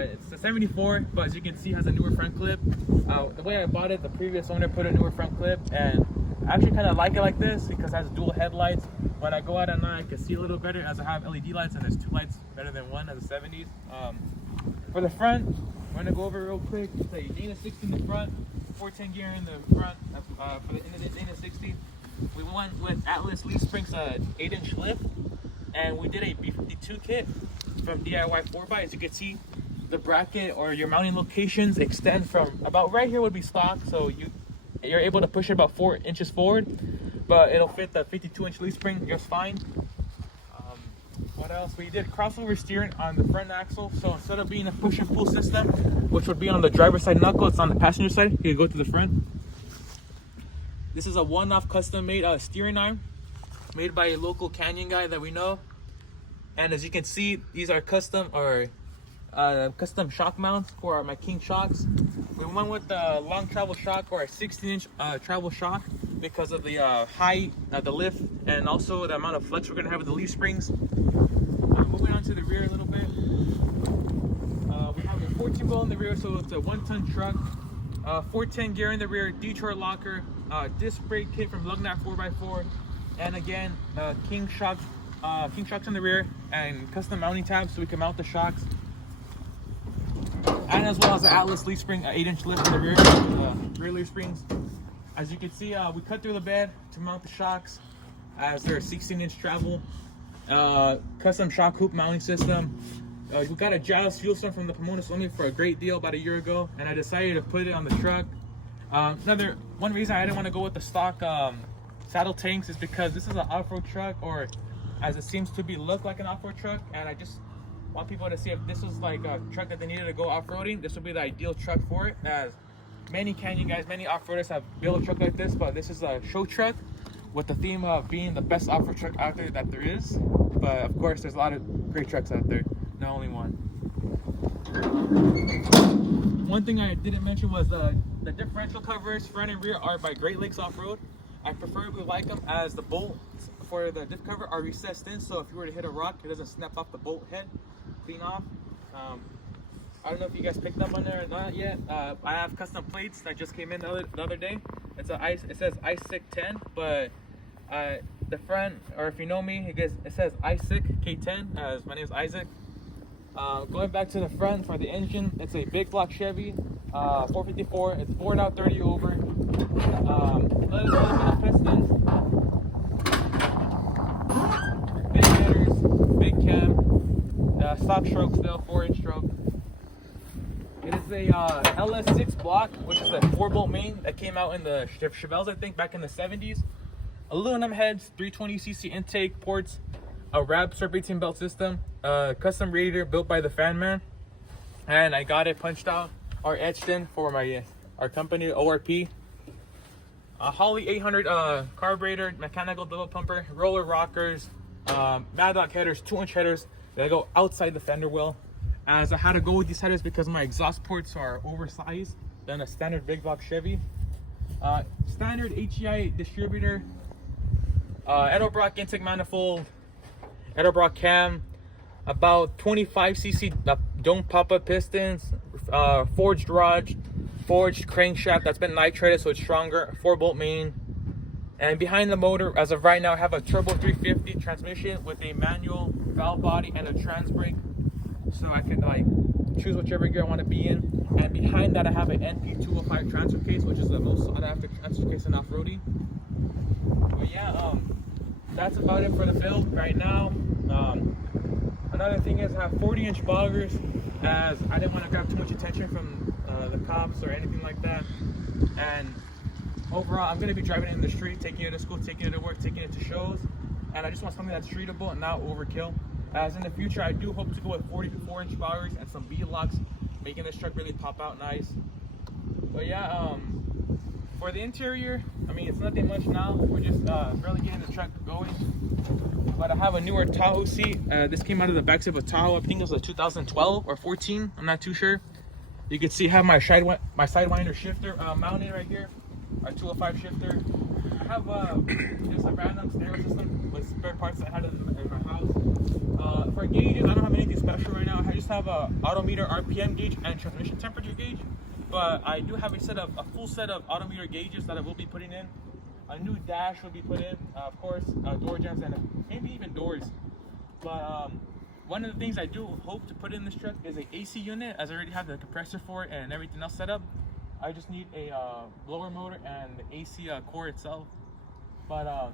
It's a 74, but as you can see, it has a newer front clip. The way I bought it, the previous owner put a newer front clip, and I actually kind of like it like this because it has dual headlights. When I go out at night, I can see a little better as I have LED lights, and there's two lights better than one as the 70s. For the front, I'm gonna go over real quick. It's a Dana 60 in the front, 410 gear in the front. For the Dana 60, we went with Atlas leaf springs 8-inch lift, and we did a B52 kit from DIY 4x. As you can see, the bracket or your mounting locations extend from about right here would be stock, so you're able to push it about 4 inches forward, but it'll fit the 52-inch leaf spring just fine. What else? We did crossover steering on the front axle, so instead of being a push and pull system, which would be on the driver's side knuckle, it's on the passenger side. You go to the front. This is a one-off custom-made steering arm made by a local Canyon guy that we know. And as you can see, these are custom shock mounts for my King shocks. We went with the long travel shock or a 16-inch travel shock because of the height, the lift, and also the amount of flex we're gonna have with the leaf springs. Moving on to the rear a little bit. We have a 14-bolt in the rear, so it's a 1-ton truck. 410 gear in the rear, Detroit locker, disc brake kit from Lugnat 4x4, and again, King shocks in the rear and custom mounting tabs so we can mount the shocks, and as well as the Atlas leaf spring 8-inch lift in the rear leaf springs. As you can see, we cut through the bed to mount the shocks as they're 16-inch travel. Custom shock hoop mounting system. We got a Jaws fuel cell from the Pomona Swimming for a great deal about a year ago, and I decided to put it on the truck. One reason I didn't want to go with the stock saddle tanks is because this is an off-road truck, or as it seems to be look like an off-road truck, and I just want people to see if this was like a truck that they needed to go off-roading, this would be the ideal truck for it, as many Canyon guys, many off-roaders have built a truck like this, but this is a show truck with the theme of being the best off-road truck out there that there is. But of course, there's a lot of great trucks out there, not only one. One thing I didn't mention was the differential covers, front and rear, are by Great Lakes Off-Road. I preferably like them as the bolts for the diff cover are recessed in, so if you were to hit a rock, it doesn't snap off the bolt head clean off. I don't know if you guys picked up on there or not yet. I have custom plates that just came in the other day. It says K10, but the front, or if you know me, it says K10, as my name is Isaac. Going back to the front for the engine, it's a big block Chevy 454. It's bored out 30 over. Little pistons, big headers, big cam, stock stroke still, 4-inch stroke. It is a LS6 block, which is a 4-bolt main that came out in the Chevelles, I think, back in the 70s. Aluminum heads, 320cc intake ports, a wrap serpentine belt system, custom radiator built by the Fan Man, and I got it punched out or etched in for our company ORP. A Holly 800 carburetor, mechanical double pumper, roller rockers, Mad Dog headers, 2-inch headers that go outside the fender well. As I had to go with these headers because my exhaust ports are oversized than a standard big block Chevy. Standard HEI distributor, Edelbrock intake manifold, Edelbrock cam, about 25cc dome pop-up pistons, forged rod, forged crankshaft that's been nitrated so it's stronger, 4-bolt main. And behind the motor, as of right now, I have a turbo 350 transmission with a manual valve body and a trans brake, so I can like choose whichever gear I want to be in. And behind that, I have an NP205 transfer case, which is the most sought after transfer case in off-roading. But yeah, that's about it for the build right now. Another thing is I have 40-inch boggers, as I didn't want to grab too much attention from the cops or anything like that. And overall, I'm going to be driving it in the street, taking it to school, taking it to work, taking it to shows. And I just want something that's streetable and not overkill. As in the future, I do hope to go with 44-inch boggers and some V-locks, making this truck really pop out nice. But yeah, for the interior, I mean, it's nothing much now. We're just really getting the truck going. But I have a newer Tahoe seat. This came out of the backseat of a Tahoe. I think it was a 2012 or 14. I'm not too sure. You can see I have my Sidewinder shifter mounted right here. Our 205 shifter. I have just a random stereo system with spare parts I had in my house. For gauges, I don't have anything special right now. I just have a odometer, RPM gauge, and transmission temperature gauge. But I do have a full set of odometer gauges that I will be putting in. A new dash will be put in, of course, door jams and maybe even doors. But one of the things I do hope to put in this truck is a AC unit, as I already have the compressor for it and everything else set up. I just need a blower motor and the AC core itself. But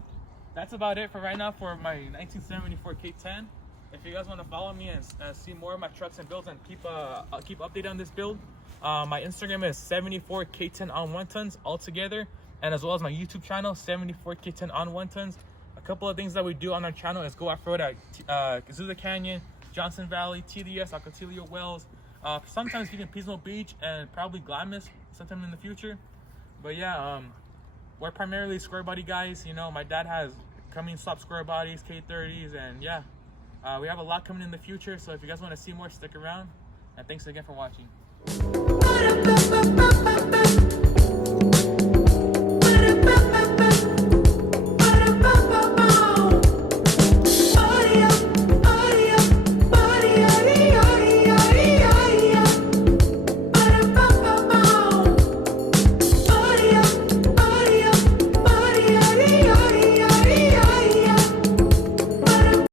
that's about it for right now for my 1974 K10. If you guys want to follow me and see more of my trucks and builds and keep updated on this build, my Instagram is 74K10 on 1 tons all together, and as well as my YouTube channel 74K10 on 1 tons. A couple of things that we do on our channel is go off-road at Azusa Canyon, Johnson Valley, TDS, Alcatillo Wells, sometimes even Pismo Beach, and probably Glamis sometime in the future. But yeah, we're primarily square body guys. You know, my dad has coming stop square bodies, K30s, and yeah, we have a lot coming in the future. So if you guys want to see more, stick around. And thanks again for watching.